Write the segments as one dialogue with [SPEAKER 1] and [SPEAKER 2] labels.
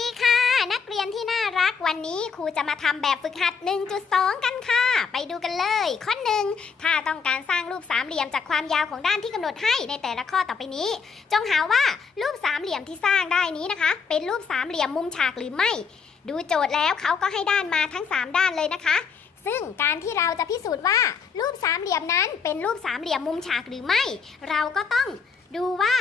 [SPEAKER 1] ดีค่ะ นักเรียนที่น่ารักวันนี้ครูจะมาทำแบบฝึกหัด 1.2 กันค่ะ ไปดูกันเลย ข้อหนึ่งถ้าต้องการสร้างรูปสามเหลี่ยมจากความยาวของด้านที่กำหนดให้ในแต่ละข้อต่อไปนี้ จงหาว่ารูปสามเหลี่ยมที่สร้างได้นี้นะคะ เป็นรูปสามเหลี่ยมมุมฉากหรือไม่ ดูโจทย์แล้วเขาก็ให้ด้านมาทั้ง 3 ด้านเลยนะคะ ซึ่งการที่เราจะพิสูจน์ว่า รูปสามเหลี่ยมนั้นเป็นรูปสามเหลี่ยมมุมฉากหรือไม่ เราก็ต้องดูว่า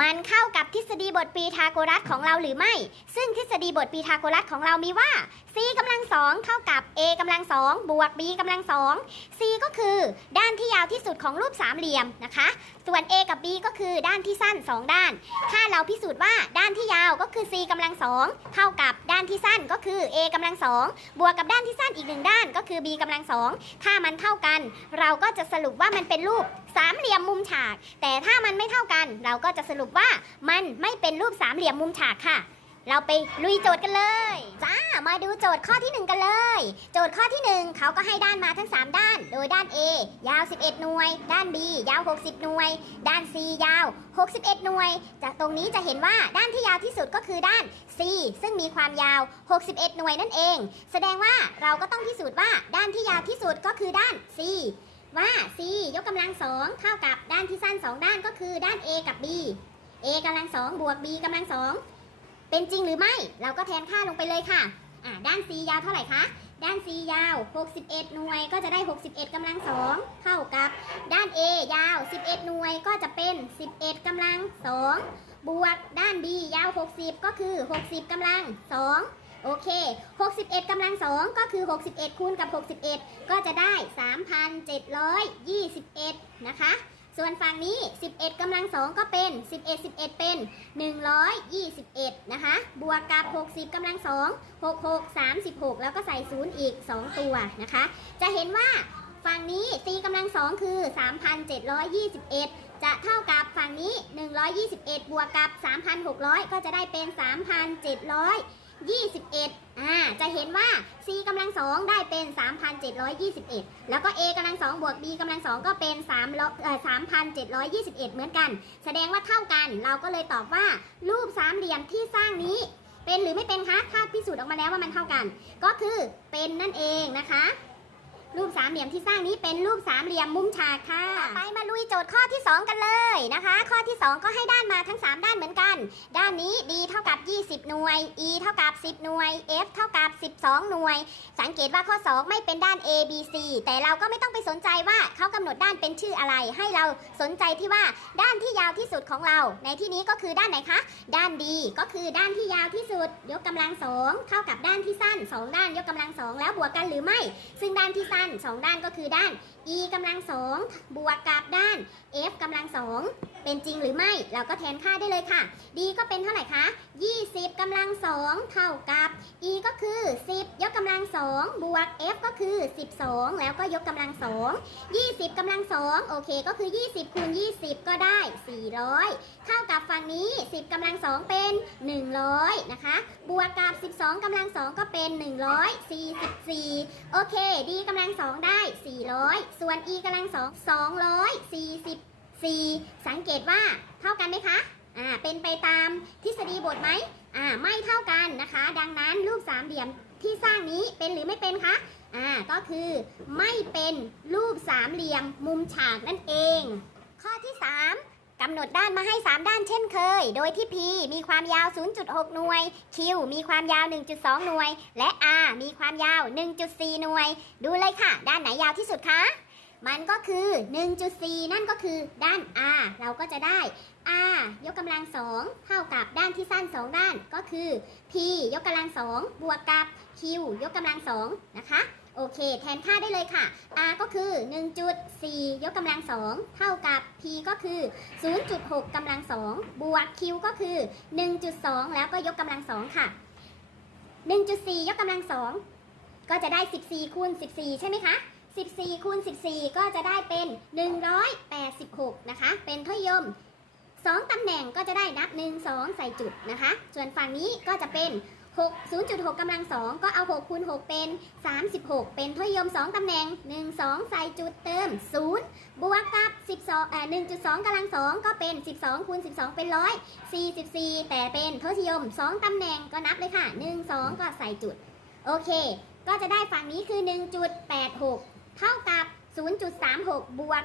[SPEAKER 1] มันเข้ากับทฤษฎีบทปีทาโกรัสของเราหรือไม่ ซึ่งทฤษฎีบทปีทาโกรัสของเรามีว่า c กำลังสองเท่ากับ a กำลังสองบวก b กำลังสอง c ก็คือด้านที่ยาวที่สุดของรูปสามเหลี่ยมนะคะ ส่วน a กับ b ก็คือด้านที่สั้น 2 ด้าน ถ้าเราพิสูจน์ว่าด้านที่ยาวก็คือ c กำลังสองเท่ากับด้านที่สั้นก็คือ a กำลังสองบวกกับด้านที่สั้นอีกหนึ่งด้านก็คือ b กำลังสองถ้ามันเท่ากัน เราก็จะสรุปว่ามันเป็นรูปสามเหลี่ยมมุมฉาก แต่ถ้ามันไม่เท่ากัน เราก็จะสรุปว่ามันไม่เป็นรูปสามเหลี่ยมมุมฉากค่ะ เราไปลุยโจทย์กันเลย จ้า มาดูโจทย์ข้อที่ 1 กันเลย โจทย์ข้อที่ 1 เขาก็ให้ด้านมาทั้ง 3 ด้าน โดยด้าน A ยาว 11 หน่วย ด้าน B ยาว 60 หน่วย ด้าน C ยาว 61 หน่วย จากตรงนี้จะเห็นว่าด้านที่ยาวที่สุดก็คือด้าน C ซึ่งมีความยาว 61 หน่วยนั่นเอง แสดงว่าเราก็ต้องพิสูจน์ว่าด้านที่ยาวที่สุดก็คือด้าน C ว่า C ยกกำลังสองเท่ากับด้านที่สั้น 2 ด้านก็คือด้าน A กับ B A กำลังสองบวก B กำลังสองเป็นจริงหรือไม่ เราก็แทนค่าลงไปเลยค่ะอ่าด้าน C ยาวเท่าไหร่คะด้าน C ยาว 61 หน่วยก็จะได้ 61กำลังสองเท่ากับ ด้าน A ยาว 11 หน่วยก็จะเป็น 11กำลังสองบวกด้าน B ยาว 60 ก็คือ 60กำลังสอง โอเค 61กำลังสองก็คือ 61 คูณกับ 61 ก็จะได้ 3,721 นะคะ ส่วนฝั่งนี้ 11กำลังสองก็เป็น 11 11 เป็น 121 นะคะ บวกกับ 60กำลังสอง66 36 แล้วก็ใส่ศูนย์อีก 2 ตัวนะคะ จะเห็นว่าฝั่งนี้ c กำลังสองคือ 3,721จะเท่ากับฝั่งนี้ 121 บวกกับ 3,600 ก็จะได้เป็น 3,700 21 อ่า จะเห็นว่า c กำลังสองได้เป็น 3,721 แล้วก็ a กำลังสองบวก b กำลังสองก็เป็น3เอ่อ3,721 เหมือนกัน แสดงว่าเท่ากัน เราก็เลยตอบว่า รูปสามเหลี่ยมที่สร้างนี้ เป็นหรือไม่เป็นคะ ถ้าพิสูจน์ออกมาแล้วว่ามันเท่ากัน ก็คือเป็นนั่นเองนะคะ รูปสามเหลี่ยมที่สร้างนี้เป็นรูปสามเหลี่ยมมุมฉากค่ะ ต่อไปมาลุยโจทย์ข้อที่ 2 กันเลยนะคะ ข้อที่ 2 ก็ให้ด้านมาทั้ง 3 ด้านเหมือนกัน ด้านนี้ d เท่ากับ 20 หน่วย e เท่ากับ 10 หน่วย f เท่ากับ 12 หน่วย สังเกตว่าข้อ 2 ไม่เป็นด้าน a b c แต่เราก็ไม่ต้องไปสนใจว่าเขากำหนดด้านเป็นชื่ออะไร ให้เราสนใจที่ว่าด้านที่ยาวที่สุดของเรา ในที่นี้ก็คือด้านไหนคะ ด้าน d ก็คือด้านที่ยาวที่สุด ยกกำลังสองเท่ากับด้านที่สั้น 2 ด้านยกกำลังสองแล้วบวกกันหรือไม่ ซึ่งด้านที่สั้น2 ด้านก็คือด้าน e กำลังสองบวกกับด้าน f กำลังสองเป็นจริงหรือไม่ เราก็แทนค่าได้เลยค่ะ d ก็เป็นเท่าไหร่คะ 20กำลังสองเท่ากับ e ก็คือ 10 ยกกำลังสองบวก f ก็คือ 12 แล้วก็ยกกำลังสอง20กำลังสองโอเคก็คือ 20คูณ20 ก็ได้ 400 เท่ากับฝั่งนี้ 10กำลังสองเป็น 100 นะคะ บวกกับ 12กำลังสองก็เป็น 144 โอเค d กำลังสองได้ 400 ส่วน e กำลังสอง244 สังเกตว่าเท่ากันไหมคะอ่าเป็นไปตามทฤษฎีบทไหมอ่าไม่เท่ากันนะคะ ดังนั้นรูปสามเหลี่ยมที่สร้างนี้เป็นหรือไม่เป็นคะอ่าก็คือไม่เป็นรูปสามเหลี่ยมมุมฉากนั่นเอง ข้อที่ 3 กำหนดด้านมาให้ 3 ด้านเช่นเคย โดยที่ P มีความยาว 0.6 หน่วย Q มีความยาว 1.2 หน่วย และ R มีความยาว 1.4 หน่วย ดูเลยค่ะ ด้านไหนยาวที่สุดคะ มันก็คือ 1.4 นั่นก็คือด้าน R เราก็จะได้ R ยกกำลังสองเท่ากับด้านที่สั้น 2 ด้านก็คือ P ยกกำลังสองบวกกับ Q ยกกำลังสองนะคะ โอเค แทนค่าได้เลยค่ะ R ก็คือ 1.4 ยกกำลังสองเท่ากับ P ก็คือ 0.6กำลังสองบวก Q ก็คือ 1.2 แล้วก็ยกกำลังสองค่ะ 1.4 ยกกำลังสองก็จะได้ 14 คูณ 14 ใช่ไหมคะ 14 คูณ 14 ก็จะได้เป็น 186 นะคะ เป็นทยม 2ตำแหน่งก็จะได้นับ 1 2 ใส่จุดนะคะ ส่วนฝั่งนี้ก็จะเป็น 6 0.6กำลัง2ก็เอา6คูณ6เป็น 36 เป็นทศนิยม 2ตำแหน่ง 1 2 ใส่จุดเติม 0 บวกกับ 12เอ่อ1.2กำลัง2ก็เป็น 12คูณ12 เป็น 100 44 แต่เป็นทศยม 2ตำแหน่งก็นับเลยค่ะ 1 2 ก็ใส่จุด โอเค ก็จะได้ฝั่งนี้คือ 1.86 เท่ากับ 0.36 บวก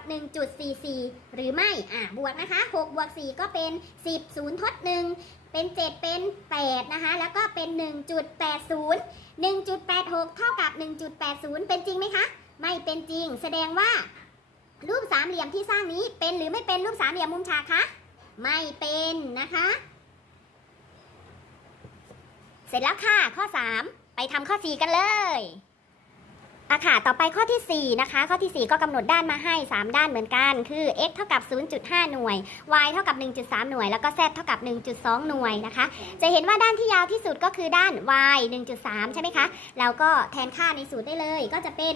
[SPEAKER 1] 1.44 หรือไม่ อะบวกนะคะ 6 บวก 4 ก็เป็น 10 0ทด 1 เป็น 7 เป็น 8 นะคะ แล้วก็เป็น 1.80 1.86 เท่ากับ 1.80 เป็นจริงไหมคะ ไม่เป็นจริง แสดงว่า รูปสามเหลี่ยมที่สร้างนี้เป็นหรือไม่เป็นรูปสามเหลี่ยมมุมฉากคะ ไม่เป็นนะคะ เสร็จแล้วค่ะ ข้อ 3 ไปทำข้อ 4 กันเลย อะค่ะ ต่อไปข้อทีสี่4 นะคะ ข้อทีสี่ 4 ก็กำหนดด้านมาให้ 3 ด้านเหมือนกัน คือ x เท่ากับ 0.5 หน่วย y เท่ากับ 1.3 หน่วย แล้วก็ z เท่ากับ 1.2 หน่วยนะคะ จะเห็นว่าด้านที่ยาวที่สุดก็คือด้าน y 1.3 ใช่ไหมคะเราก็แทนค่าในสูตรได้เลย ก็จะเป็น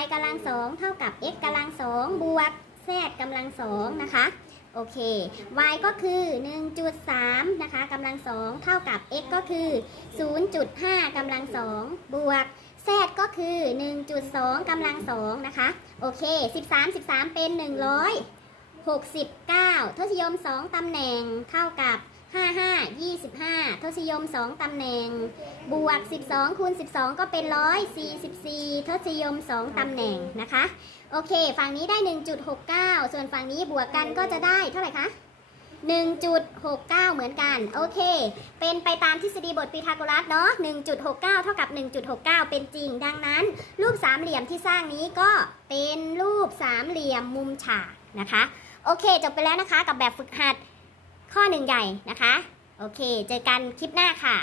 [SPEAKER 1] y กำลัง2เท่ากับ x กำลัง2บวก z กำลัง2นะคะ โอเค y ก็คือ 1.3 นะคะกำลัง2เท่ากับ x ก็คือ 0.5กำลัง2บวก z ก็คือ 1.2กำลัง2นะคะ โอเค 13 13 เป็น 169 ทศนิยม 2ตำแหน่งเท่ากับ 55 25 ทศนิยม 2ตำแหน่ง บวก 12คูณ12 ก็เป็น 144 ทศนิยม 2ตำแหน่งนะคะ โอเค ฝั่งนี้ได้ 1.69 ส่วนฝั่งนี้บวกกันก็จะได้เท่าไหร่คะ 1.69 เหมือนกัน โอเค เป็นไปตามทฤษฎีบทพีทาโกรัสเนาะ1.69 เท่ากับ 1.69 เป็นจริง ดังนั้น รูปสามเหลี่ยมที่สร้างนี้ก็เป็นรูปสามเหลี่ยมมุมฉากนะคะ โอเค จบไปแล้วนะคะกับแบบฝึกหัดข้อหนึ่งใหญ่นะคะ โอเค เจอกันคลิปหน้าค่ะ